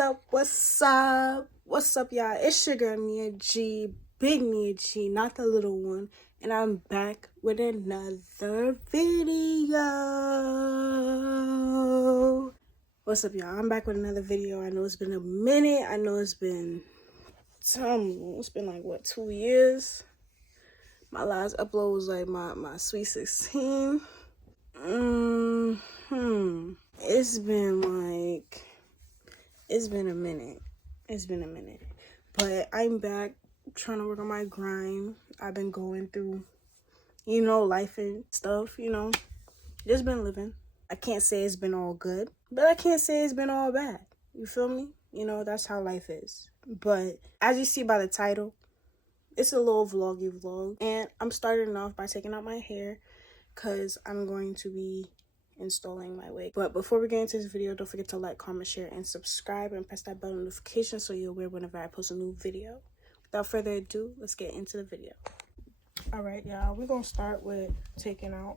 up? What's up, y'all? It's your girl Nia G, big Nia G, not the little one, and I'm back with another video. What's up, y'all? I'm back with another video. I know it's been a minute. I know it's been like what, 2 years. My last upload was like my sweet 16. It's been a minute. But I'm back trying to work on my grind. I've been going through, life and stuff, just been living. I can't say it's been all good, but I can't say it's been all bad. You feel me? That's how life is. But as you see by the title, it's a little vloggy vlog. And I'm starting off by taking out my hair because I'm going to be installing my wig. But before we get into this video, don't forget to like, comment, share, and subscribe, and press that bell notification so you're aware whenever I post a new video. Without further ado, let's get into the video. All right, y'all, we're gonna start with taking out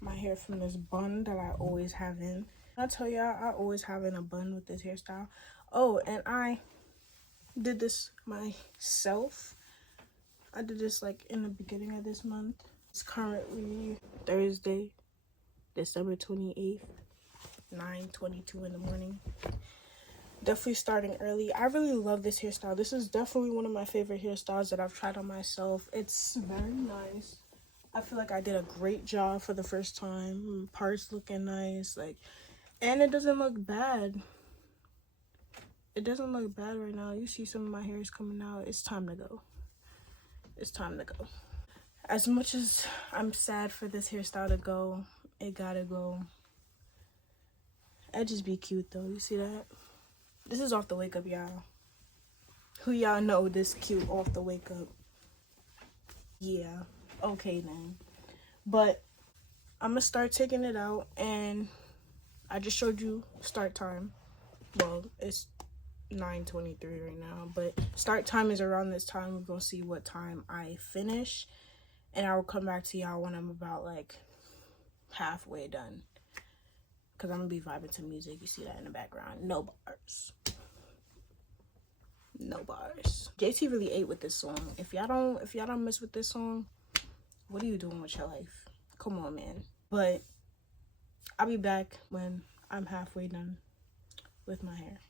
my hair from this bun that I always have in. I tell y'all, I always have in a bun with this hairstyle. Oh, and I did this myself. I did this like in the beginning of this month. It's currently Thursday, December 28th, 9:22 in the morning. Definitely starting early. I really love this hairstyle. This is definitely one of my favorite hairstyles that I've tried on myself. It's very nice. I feel like I did a great job for the first time. Parts looking nice, and it doesn't look bad. It doesn't look bad right now. You see some of my hair is coming out. It's time to go. It's time to go. As much as I'm sad for this hairstyle to go, it gotta go. Edges be cute though. You see that? This is off the wake up, y'all. Who y'all know this cute off the wake up? Yeah. Okay then. But I'm gonna start taking it out, and I just showed you start time. Well, it's 9:23 right now, but start time is around this time. We're gonna see what time I finish, and I will come back to y'all when I'm about like halfway done, because I'm gonna be vibing to music. You see that in the background. No bars. JT really ate with this song. If y'all don't mess with this song, what are you doing with your life? Come on, man. But I'll be back when I'm halfway done with my hair.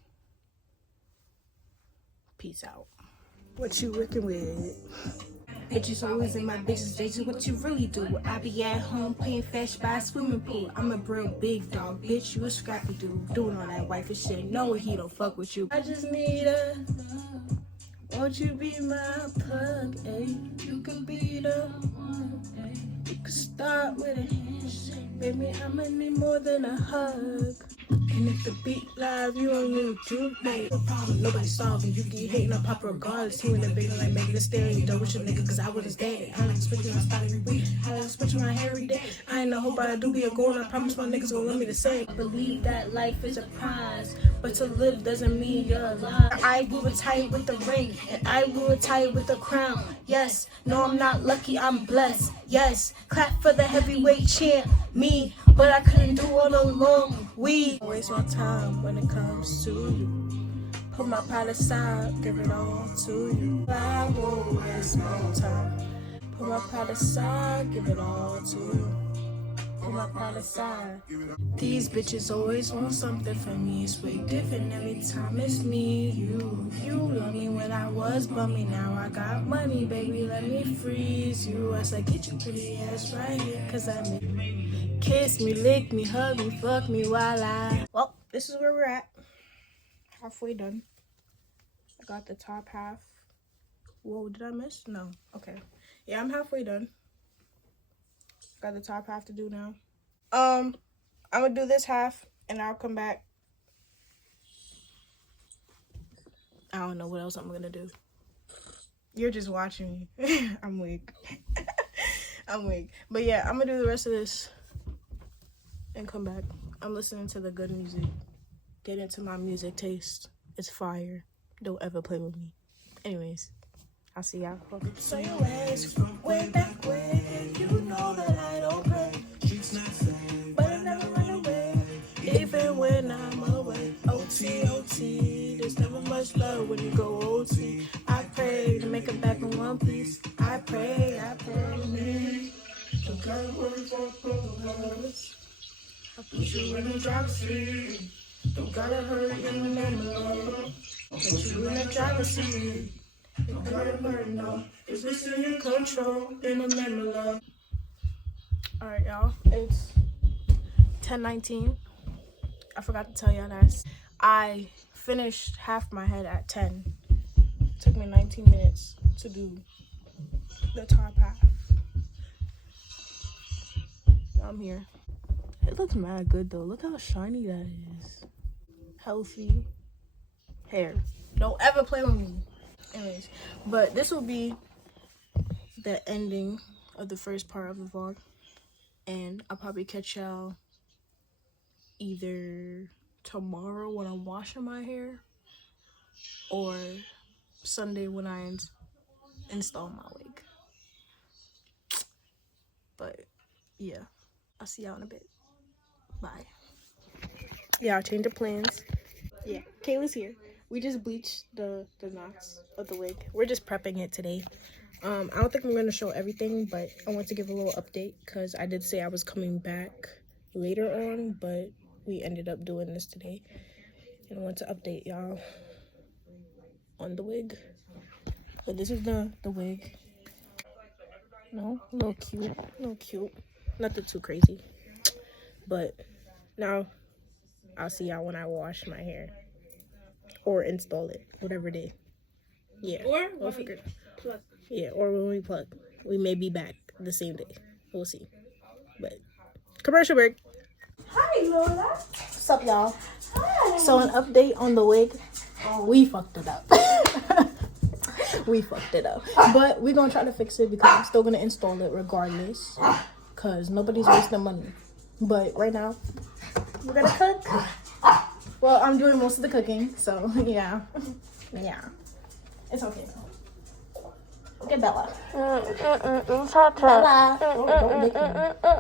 Peace out. What you working with? Bitches always in my bitches, bitches, what you really do? I be at home playing fetch by a swimming pool. I'm a real big dog, bitch, you a scrappy dude. Doing all that wifey shit, no, he don't fuck with you. I just need a, won't you be my plug, ayy? You could be the one, ayy. You could start with a handshake, baby, I'ma need more than a hug. And if the beat live, you don't need to make a problem. Nobody solving. You get hating on pop regardless. He in the big like making a stereo. Done with your nigga, cause I was his daddy. I like switching my style every week. I like switching my hair every day. I ain't no hope, but I do be a goal. I promise my niggas gonna want me to say. I believe that life is a prize, but to live doesn't mean you're alive. I will retire with the ring, and I will retire with the crown. Yes, no, I'm not lucky, I'm blessed. Yes, clap for the heavyweight champ, me. But I couldn't do all along. We waste my time when it comes to you. Put my pride aside, give it all to you. I won't waste my time. Put my pride aside, give it all to you. Put my pride aside. These bitches always want something from me. It's way different every time it's me. You love me when I was bummy. Now I got money, baby. Let me freeze you. I said, get your pretty ass right here, cause I make kiss me, lick me, hug me, fuck me while I... Well, this is where we're at. Halfway done. I got the top half. Whoa, did I miss? No. Okay. Yeah, I'm halfway done. Got the top half to do now. I'm gonna do this half, and I'll come back. I don't know what else I'm gonna do. You're just watching me. I'm weak. I'm weak. But yeah, I'm gonna do the rest of this and come back. I'm listening to the good music. Get into my music taste. It's fire. Don't ever play with me. Anyways, I'll see y'all. So your ass from way back when, you know that I don't play. But I never run away, even when I'm away. OT, OT, much love when you go OT. I pray to make it back in one piece. I pray. Don't gotta worry about brothers. I put you in the driver's seat. Don't gotta hurry in the name of love. I'll put you in the driver's seat. Don't gotta hurry, no. Cause it's in your control in the name of love. Alright, y'all. It's 10:19. I forgot to tell y'all that. I finished half my head at 10. It took me 19 minutes to do the top half. Now I'm here. It looks mad good though. Look how shiny that is. Healthy hair. Don't ever play with me. Anyways, but this will be the ending of the first part of the vlog. And I'll probably catch y'all either tomorrow when I'm washing my hair or Sunday when I install my wig. But yeah, I'll see y'all in a bit. Bye. Yeah, I'll change the plans. Yeah, Kayla's here. We just bleached the knots of the wig. We're just prepping it today. I don't think I'm going to show everything, but I want to give a little update because I did say I was coming back later on, but we ended up doing this today. And I want to update y'all on the wig. So this is the wig. No, a little cute. Nothing too crazy. But now I'll see y'all when I wash my hair. Or install it, whatever day. Yeah. Or we'll figure it out. Plug. Yeah, or when we plug. We may be back the same day. We'll see. But commercial break. Hi Lola. What's up, y'all? Hi. So an update on the wig. We fucked it up. We fucked it up. But we're gonna try to fix it because I'm still gonna install it regardless. Cause nobody's wasting money. But right now, we're gonna cook. Well, I'm doing most of the cooking, so yeah. Yeah. It's okay though. Look at Bella. Bella.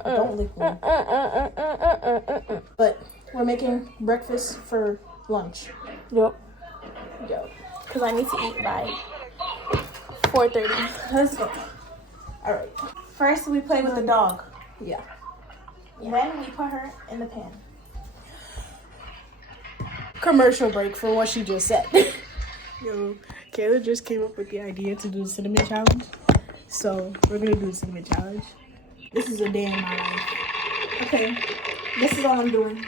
Don't lick me. But we're making breakfast for lunch. Yep. Because I need to eat by 4:30. Let's go. Alright. First, we play with the dog. Yeah. Then we put her in the pan. Commercial break for what she just said. Yo, Kayla just came up with the idea to do the cinnamon challenge. So we're gonna do the cinnamon challenge. This is a day in my life. Okay, this is all I'm doing.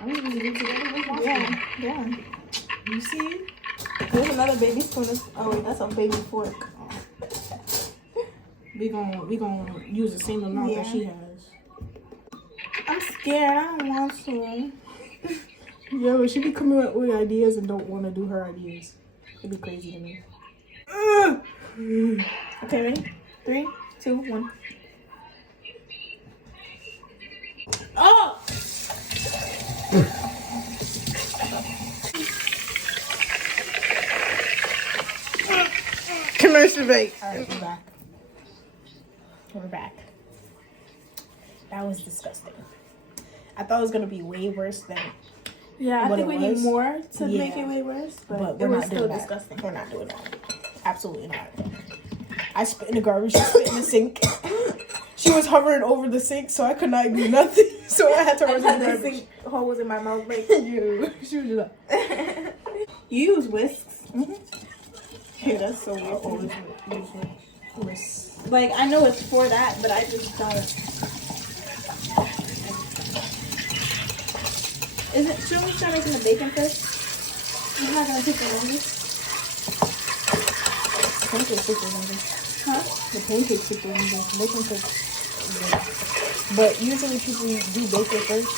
I'm gonna do it together. Yeah. You see? There's another baby spoon. Oh wait, that's a baby fork. We gonna use the same amount that she has. I'm scared. I don't want to. Yeah, but she be coming up with ideas and don't want to do her ideas. It'd be crazy to me. Okay, ready? 3, 2, 1. Oh! Commercial break. Alright, we're back. We're back. That was disgusting. I thought it was gonna be way worse than. Yeah, I think we need more to make it way worse, but we're not doing that. Disgusting. We're not doing that. Absolutely not. I spit in the garbage. She spit in the sink. She was hovering over the sink, so I could not do nothing. So I had to run to the garbage. Sink hole was in my mouth, like you. She was just like. You use whisks. Yeah, that's so weird. Always use whisks. Like I know it's for that, but I just don't. Shouldn't we start making the bacon first? I'm not gonna take the longest. Pancakes take the longest. Huh? The pancakes take the longest. Bacon takes. But usually people do bacon first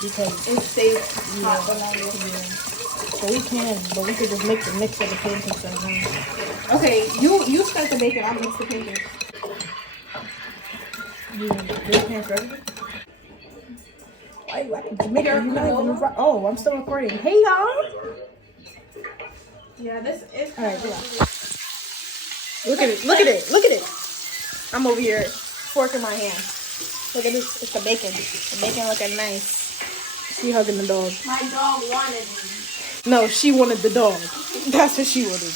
because it stays hot the longest. Yeah. So we can, but we could just make the mix of the pancakes at home. Okay, you start the bacon. I'll mix the pancakes. You bacon first. Oh, I'm still recording. Hey, y'all. Yeah, this is. All right, look at it. I'm over here, fork in my hand. Look at this. It's the bacon. The bacon looking nice. She hugging the dog. My dog wanted me. No, she wanted the dog. That's what she wanted.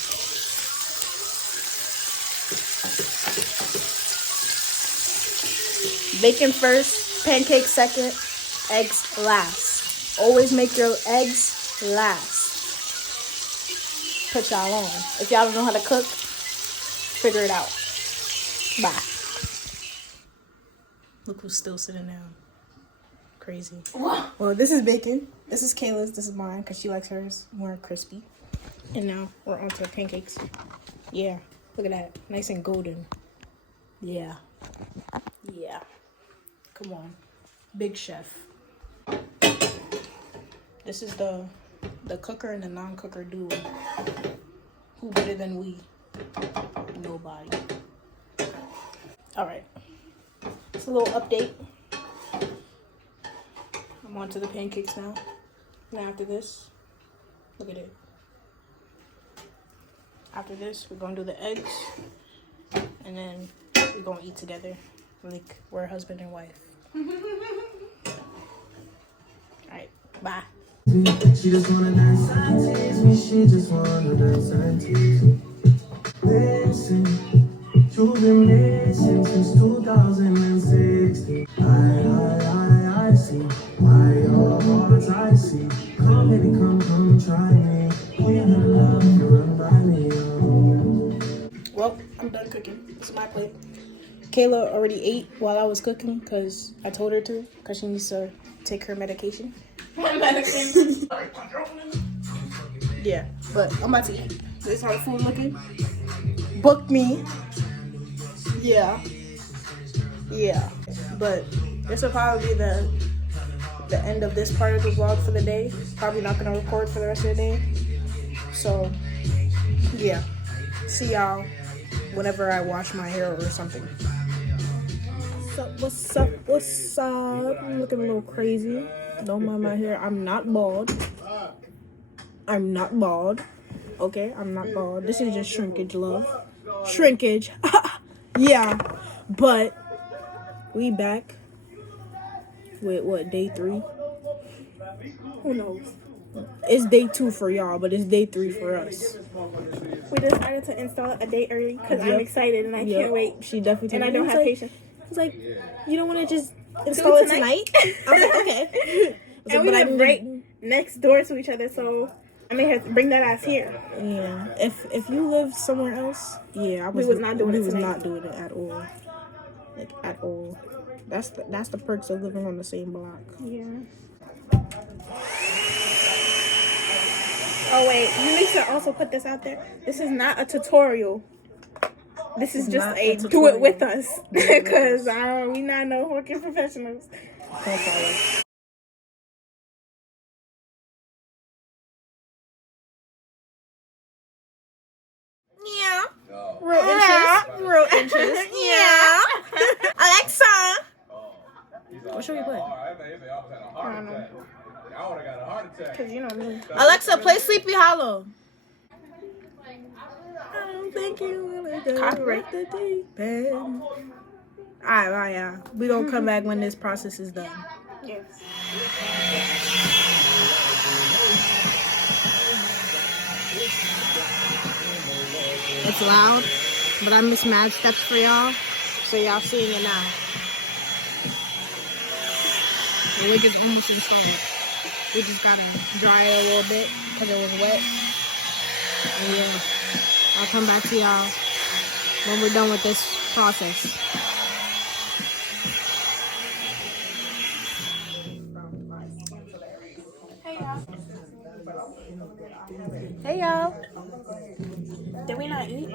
Bacon first, pancakes second, eggs last. Always make your eggs last. Put y'all on. If y'all don't know how to cook, figure it out. Bye. Look who's still sitting down. Crazy. Well, this is bacon. This is Kayla's. This is mine because she likes hers more crispy. And now we're on to the pancakes. Yeah. Look at that. Nice and golden. Yeah. Yeah. Come on. Big chef. This is the cooker and the non-cooker duo. Who better than we? Nobody. All right. It's a little update. I'm on to the pancakes now. Now after this, look at it. After this, we're gonna do the eggs, and then we're gonna eat together, like we're husband and wife. All right, bye. She just wanna dance and tease me. She just wanna dance and tease me. Listen, you've been missing since 2016. I see. Why your hearts I see. Come baby, come try me. We in love, you run by me. Well, I'm done cooking. It's my plate. Kayla already ate while I was cooking because I told her to, because she needs to take her medication. My medication? Yeah, but I'm about to eat. This is how the food looking. Book me. Yeah. Yeah. But this will probably be the end of this part of the vlog for the day. Probably not going to record for the rest of the day. So, yeah. See y'all whenever I wash my hair or something. What's up? I'm looking a little crazy. Don't mind my hair. I'm not bald. Okay, I'm not bald. This is just shrinkage, love. Shrinkage. Yeah. But we back with what, day 3? Who knows? It's day 2 for y'all, but it's day 3 for us. We decided to install a day early because I'm excited and I can't wait. She definitely. And I don't have patience. It's like, you don't want to just install it tonight? I was like, okay. And we live right next door to each other, so I may have to bring that ass here. Yeah. If you live somewhere else, yeah, we was not doing it at all. Like at all. That's the perks of living on the same block. Yeah. Oh wait, you need to also put this out there. This is not a tutorial. This is just a do it with us, because we not no working professionals. Don't follow. Yeah. Real interest. Yeah. Alexa. What should we play? I don't know. Because you know me. Alexa, play Sleepy Hollow. I don't think you wanna go Copyright. the deep end. Alright, yeah. We gonna come back when this process is done. Yes. It's loud, but I missed mad steps for y'all, so y'all seeing it now. The wig is almost installed. We just gotta dry it a little bit because it was wet. And yeah, I'll come back to y'all when we're done with this process. Hey y'all. Did we not eat?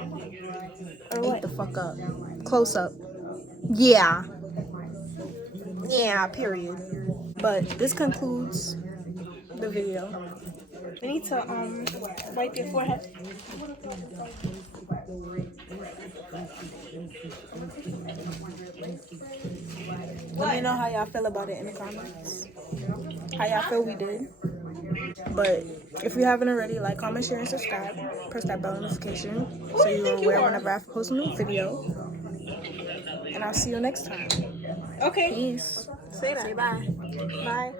Or Ate what? the fuck up. Close up. Yeah. Yeah, period. But this concludes the video. We need to wipe your forehead. Let me know how y'all feel about it in the comments. How y'all feel we did. But if you haven't already, like, comment, share, and subscribe. Press that bell notification so you're aware whenever I post a new video. And I'll see you next time. Okay. Peace. Say that. Say bye. Bye.